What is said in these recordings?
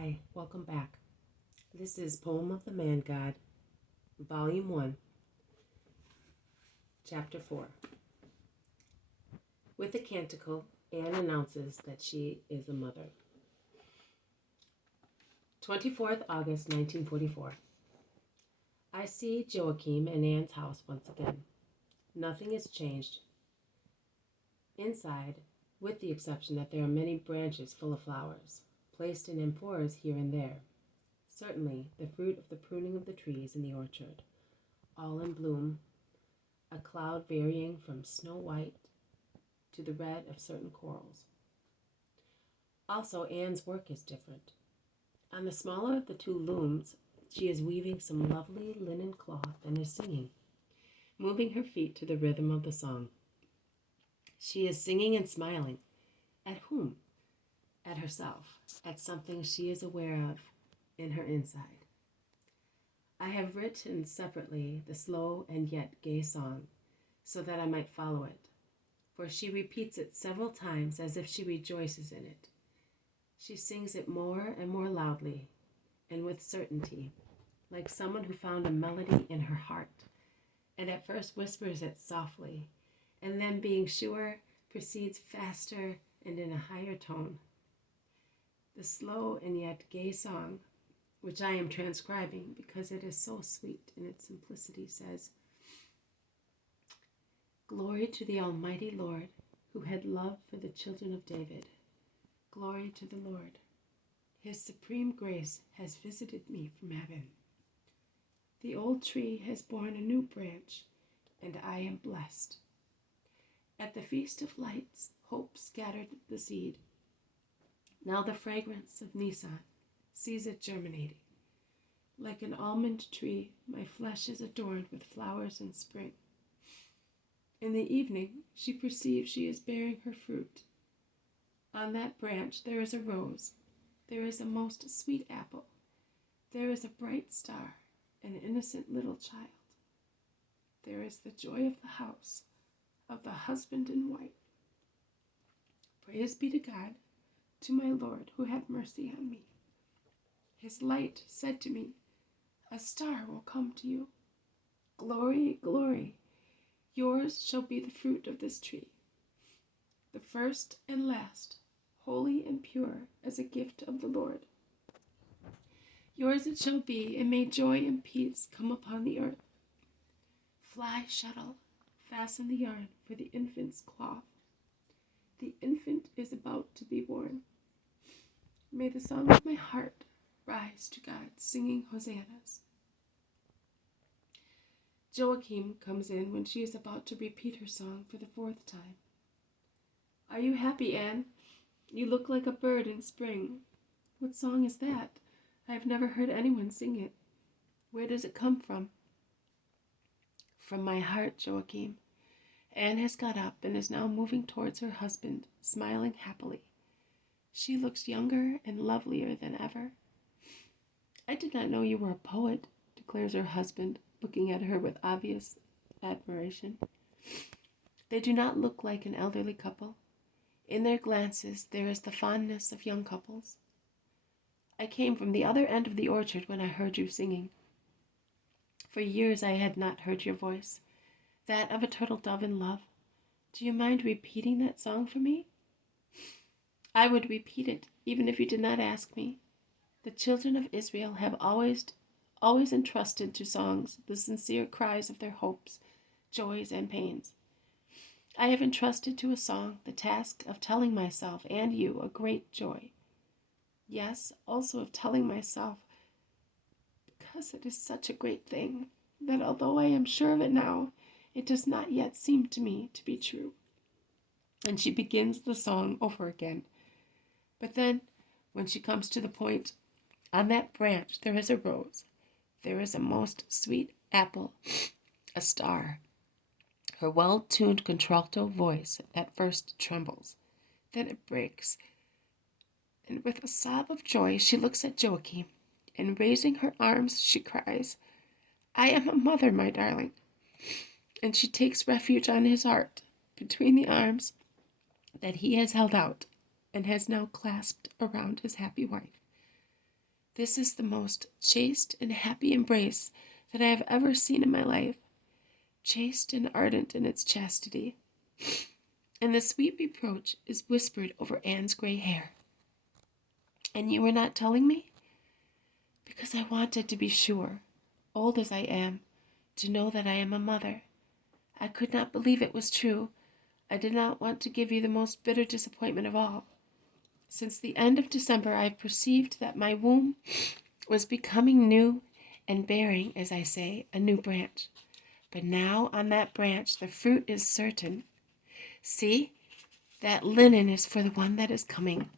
Hi, welcome back. This is Poem of the Man God, Volume 1, Chapter 4. With the canticle, Anne announces that she is a mother. 24th August 1944. I see Joachim and Anne's house once again. Nothing has changed. Inside, with the exception that there are many branches full of flowers, placed in amphoras here and there. Certainly, the fruit of the pruning of the trees in the orchard, all in bloom, a cloud varying from snow white to the red of certain corals. Also, Anne's work is different. On the smaller of the two looms, she is weaving some lovely linen cloth and is singing, moving her feet to the rhythm of the song. She is singing and smiling. At whom? At herself, at something she is aware of in her inside. I have written separately the slow and yet gay song, so that I might follow it, for she repeats it several times as if she rejoices in it. She sings it more and more loudly, and with certainty, like someone who found a melody in her heart, and at first whispers it softly, and then, being sure, proceeds faster and in a higher tone. The slow and yet gay song, which I am transcribing because it is so sweet in its simplicity, says, "Glory to the Almighty Lord, who had love for the children of David. Glory to the Lord. His supreme grace has visited me from heaven. The old tree has borne a new branch, and I am blessed. At the Feast of Lights, hope scattered the seed. Now the fragrance of Nisan sees it germinating. Like an almond tree, my flesh is adorned with flowers in spring. In the evening, she perceives she is bearing her fruit. On that branch there is a rose, there is a most sweet apple, there is a bright star, an innocent little child. There is the joy of the house, of the husband and wife. Praise be to God, to my Lord, who had mercy on me. His light said to me, a star will come to you. Glory, glory, yours shall be the fruit of this tree, the first and last, holy and pure as a gift of the Lord. Yours it shall be, and may joy and peace come upon the earth. Fly, shuttle, fasten the yarn for the infant's cloth. The infant is about to be born. May the song of my heart rise to God, singing hosannas." Joachim comes in when she is about to repeat her song for the fourth time. "Are you happy, Anne? You look like a bird in spring. What song is that? I have never heard anyone sing it. Where does it come from?" "From my heart, Joachim." Anne has got up and is now moving towards her husband, smiling happily. She looks younger and lovelier than ever. "I did not know you were a poet," declares her husband, looking at her with obvious admiration. They do not look like an elderly couple. In their glances there is the fondness of young couples. "I came from the other end of the orchard when I heard you singing. For years I had not heard your voice, that of a turtle dove in love. Do you mind repeating that song for me?" "I would repeat it, even if you did not ask me. The children of Israel have always entrusted to songs the sincere cries of their hopes, joys, and pains. I have entrusted to a song the task of telling myself and you a great joy. Yes, also of telling myself, because it is such a great thing, that although I am sure of it now, it does not yet seem to me to be true." And she begins the song over again. But then, when she comes to the point, "On that branch there is a rose, there is a most sweet apple, a star," her well-tuned contralto voice at first trembles, then it breaks, and with a sob of joy she looks at Joachim, and raising her arms she cries, "I am a mother, my darling," and she takes refuge on his heart, between the arms that he has held out and has now clasped around his happy wife. This is the most chaste and happy embrace that I have ever seen in my life, chaste and ardent in its chastity. And the sweet reproach is whispered over Anne's gray hair. And you were not telling me? Because I wanted to be sure, old as I am, to know that I am a mother. I could not believe it was true. I did not want to give you the most bitter disappointment of all. Since the end of December, I perceived that my womb was becoming new and bearing, as I say, a new branch. But now on that branch the fruit is certain. See, that linen is for the one that is coming.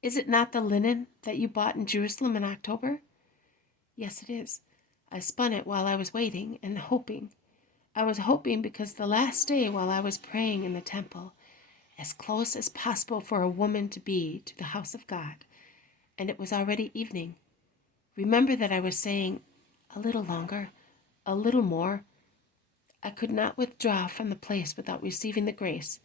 Is it not the linen that you bought in Jerusalem in October? Yes, it is. I spun it while I was waiting and hoping. I was hoping because the last day while I was praying in the temple, as close as possible for a woman to be to the house of God, and it was already evening. Remember that I was saying, a little longer, a little more. I could not withdraw from the place without receiving the grace.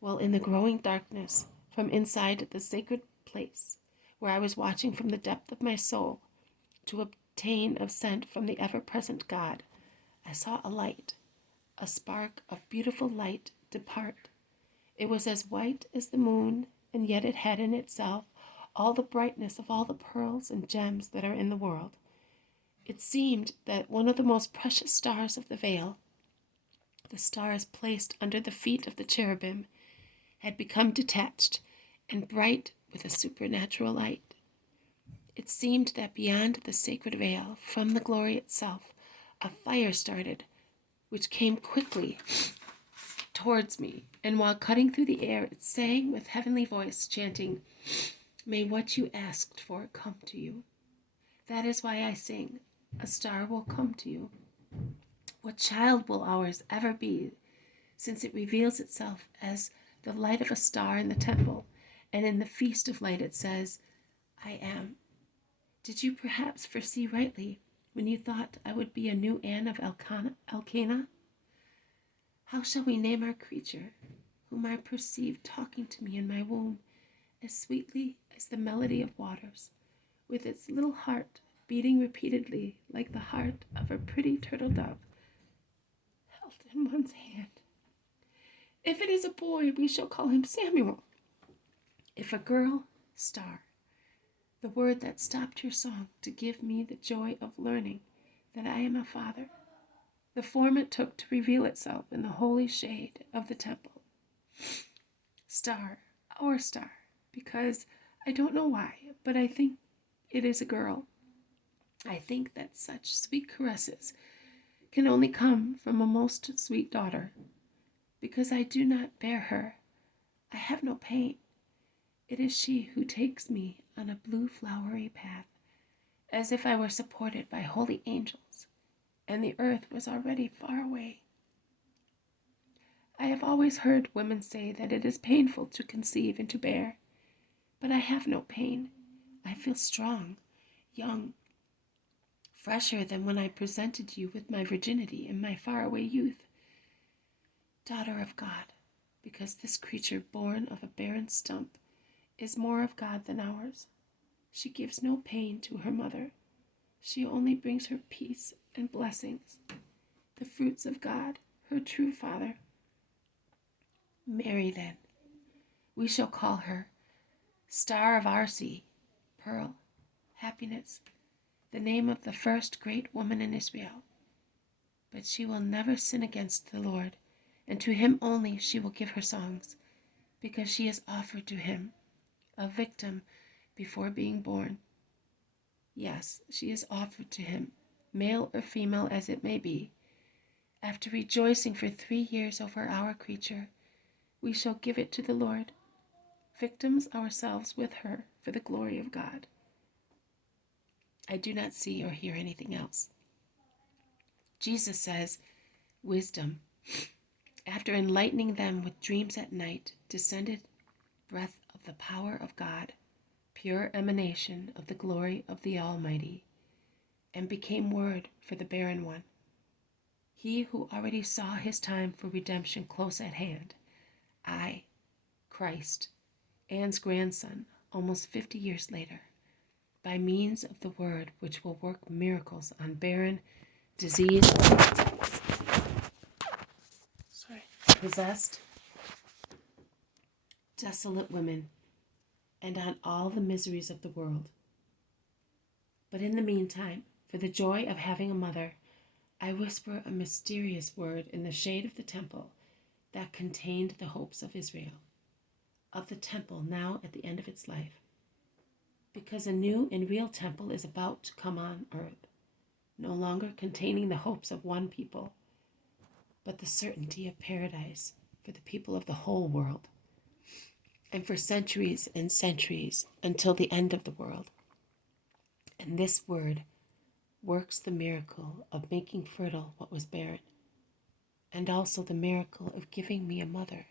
Well, in the growing darkness, from inside the sacred place, where I was watching from the depth of my soul to obtain of scent from the ever-present God, I saw a light, a spark of beautiful light depart. It was as white as the moon, and yet it had in itself all the brightness of all the pearls and gems that are in the world. It seemed that one of the most precious stars of the veil, the stars placed under the feet of the cherubim, had become detached and bright with a supernatural light. It seemed that beyond the sacred veil, from the glory itself, a fire started, which came quickly towards me, and while cutting through the air, it sang with heavenly voice, chanting, "May what you asked for come to you." That is why I sing, "A star will come to you." What child will ours ever be, since it reveals itself as the light of a star in the temple, and in the feast of light it says, "I am." Did you perhaps foresee rightly when you thought I would be a new Anne of Elkanah? How shall we name our creature, whom I perceive talking to me in my womb as sweetly as the melody of waters, with its little heart beating repeatedly like the heart of a pretty turtle dove held in one's hand? If it is a boy, we shall call him Samuel. If a girl, Star, the word that stopped your song to give me the joy of learning that I am a father, the form it took to reveal itself in the holy shade of the temple. Star, our star, because I don't know why, but I think it is a girl. I think that such sweet caresses can only come from a most sweet daughter. Because I do not bear her, I have no pain. It is she who takes me on a blue flowery path, as if I were supported by holy angels, and the earth was already far away. I have always heard women say that it is painful to conceive and to bear, but I have no pain. I feel strong, young, fresher than when I presented you with my virginity in my faraway youth. Daughter of God, because this creature born of a barren stump is more of God than ours. She gives no pain to her mother. She only brings her peace and blessings, the fruits of God, her true Father. Mary, then, we shall call her, Star of our sea, Pearl, Happiness, the name of the first great woman in Israel. But she will never sin against the Lord, and to him only she will give her songs, because she is offered to him, a victim before being born. Yes, she is offered to him, male or female as it may be. After rejoicing for 3 years over our creature, we shall give it to the Lord, victims ourselves with her for the glory of God. I do not see or hear anything else. Jesus says, wisdom, after enlightening them with dreams at night, descended, breath of the power of God, pure emanation of the glory of the Almighty, and became word for the barren one. He who already saw his time for redemption close at hand, I, Christ, Anne's grandson, almost 50 years later, by means of the word which will work miracles on barren, diseased, possessed, desolate women, and on all the miseries of the world. But in the meantime, for the joy of having a mother, I whisper a mysterious word in the shade of the temple that contained the hopes of Israel, of the temple now at the end of its life, because a new and real temple is about to come on earth, no longer containing the hopes of one people, but the certainty of paradise for the people of the whole world, and for centuries and centuries until the end of the world. And this word works the miracle of making fertile what was barren, and also the miracle of giving me a mother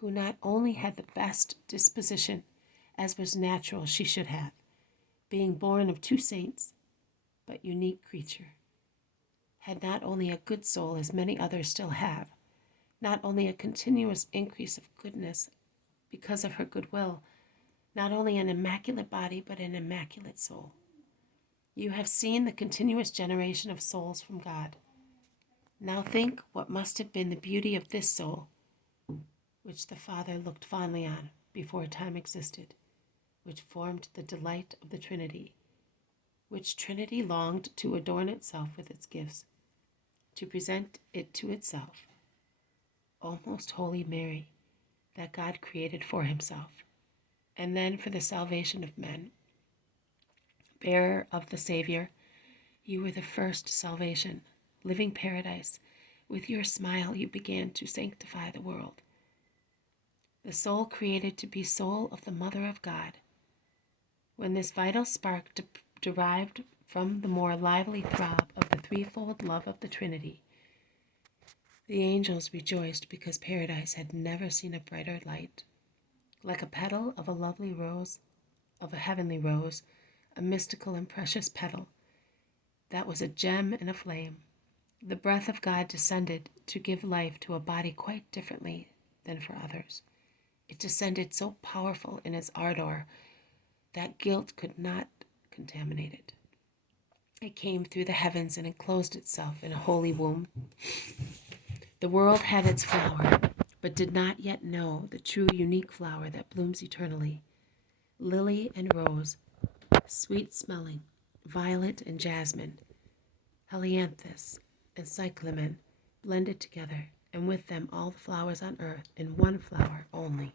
who not only had the best disposition, as was natural she should have, being born of two saints, but unique creature, had not only a good soul as many others still have, not only a continuous increase of goodness because of her goodwill, not only an immaculate body, but an immaculate soul. You have seen the continuous generation of souls from God. Now think what must have been the beauty of this soul, which the Father looked fondly on before time existed, which formed the delight of the Trinity, which Trinity longed to adorn itself with its gifts, to present it to itself, O most holy Mary, that God created for himself, and then for the salvation of men. Bearer of the Savior, you were the first salvation, living paradise. With your smile you began to sanctify the world. The soul created to be soul of the Mother of God. When this vital spark derived from the more lively throb of the threefold love of the Trinity, the angels rejoiced because paradise had never seen a brighter light. Like a petal of a lovely rose, of a heavenly rose, a mystical and precious petal, that was a gem and a flame. The breath of God descended to give life to a body quite differently than for others. It descended so powerful in its ardor that guilt could not contaminate it. It came through the heavens and enclosed itself in a holy womb. The world had its flower, but did not yet know the true unique flower that blooms eternally. Lily and rose, sweet-smelling, violet and jasmine, helianthus and cyclamen blended together, and with them all the flowers on earth in one flower only,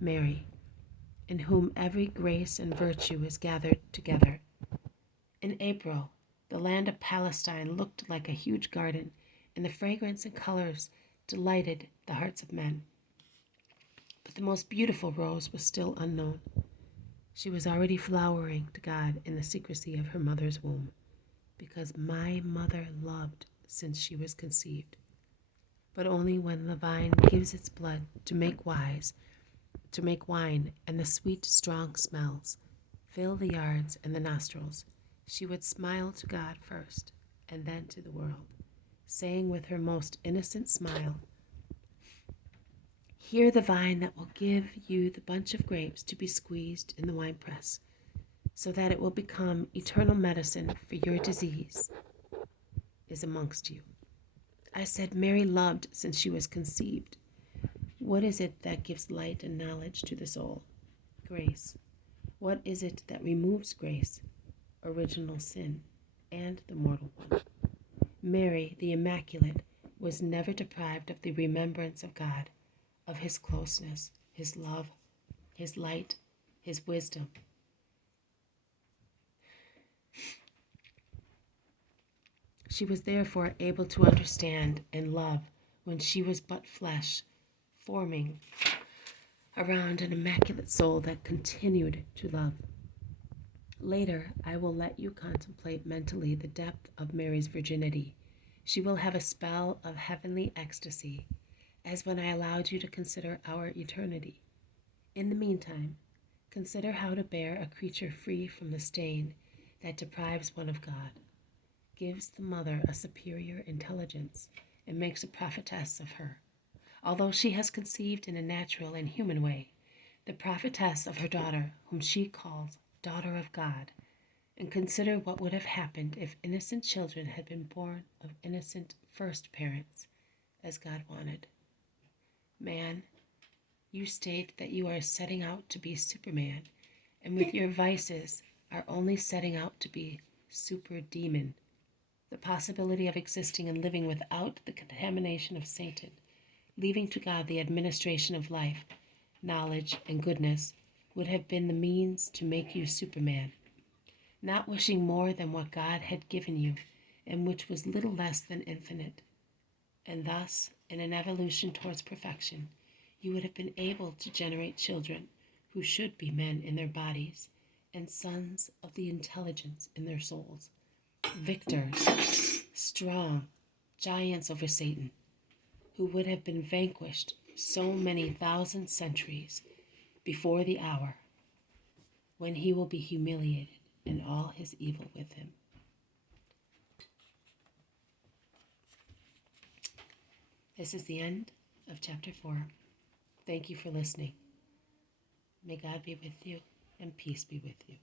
Mary, in whom every grace and virtue is gathered together. In April, the land of Palestine looked like a huge garden, and the fragrance and colors delighted the hearts of men. But the most beautiful rose was still unknown. She was already flowering to God in the secrecy of her mother's womb, because my mother loved since she was conceived. But only when the vine gives its blood to make wine, and the sweet, strong smells fill the yards and the nostrils, she would smile to God first, and then to the world, saying with her most innocent smile, "Hear the vine that will give you the bunch of grapes to be squeezed in the winepress, so that it will become eternal medicine for your disease, is amongst you." I said, Mary loved since she was conceived. What is it that gives light and knowledge to the soul? Grace. What is it that removes grace? Original sin, and the mortal one. Mary, the Immaculate, was never deprived of the remembrance of God, of his closeness, his love, his light, his wisdom. She was therefore able to understand and love when she was but flesh, forming around an immaculate soul that continued to love. Later, I will let you contemplate mentally the depth of Mary's virginity. She will have a spell of heavenly ecstasy, as when I allowed you to consider our eternity. In the meantime, consider how to bear a creature free from the stain that deprives one of God, gives the mother a superior intelligence, and makes a prophetess of her. Although she has conceived in a natural and human way, the prophetess of her daughter, whom she calls daughter of God, and consider what would have happened if innocent children had been born of innocent first parents, as God wanted. Man, you state that you are setting out to be Superman, and with your vices are only setting out to be super demon. The possibility of existing and living without the contamination of Satan, leaving to God the administration of life, knowledge, and goodness, would have been the means to make you Superman, not wishing more than what God had given you, and which was little less than infinite. And thus, in an evolution towards perfection, you would have been able to generate children who should be men in their bodies and sons of the intelligence in their souls, victors, strong, giants over Satan, who would have been vanquished so many thousand centuries before the hour when he will be humiliated and all his evil with him. This is the end of chapter 4. Thank you for listening. May God be with you and peace be with you.